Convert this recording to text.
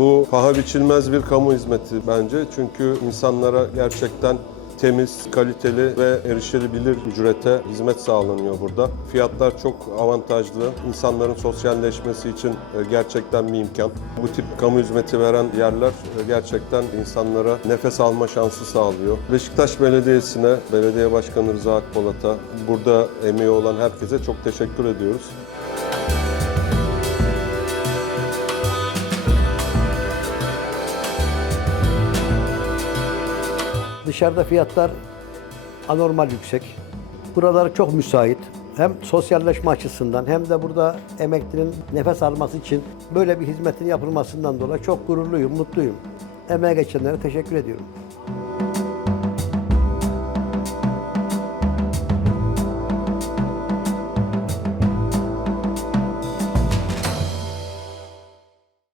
Bu paha biçilmez bir kamu hizmeti bence. Çünkü insanlara gerçekten temiz, kaliteli ve erişilebilir ücrete hizmet sağlanıyor burada. Fiyatlar çok avantajlı. İnsanların sosyalleşmesi için e, gerçekten bir imkan. Bu tip kamu hizmeti veren yerler e, gerçekten insanlara nefes alma şansı sağlıyor. Beşiktaş Belediyesi'ne, Belediye Başkanı Rıza Akpolat'a, burada emeği olan herkese çok teşekkür ediyoruz. Dışarıda fiyatlar anormal yüksek. Buralar çok müsait. Hem sosyalleşme açısından hem de burada emeklinin nefes alması için böyle bir hizmetin yapılmasından dolayı çok gururluyum, mutluyum. Emeğe geçenlere teşekkür ediyorum.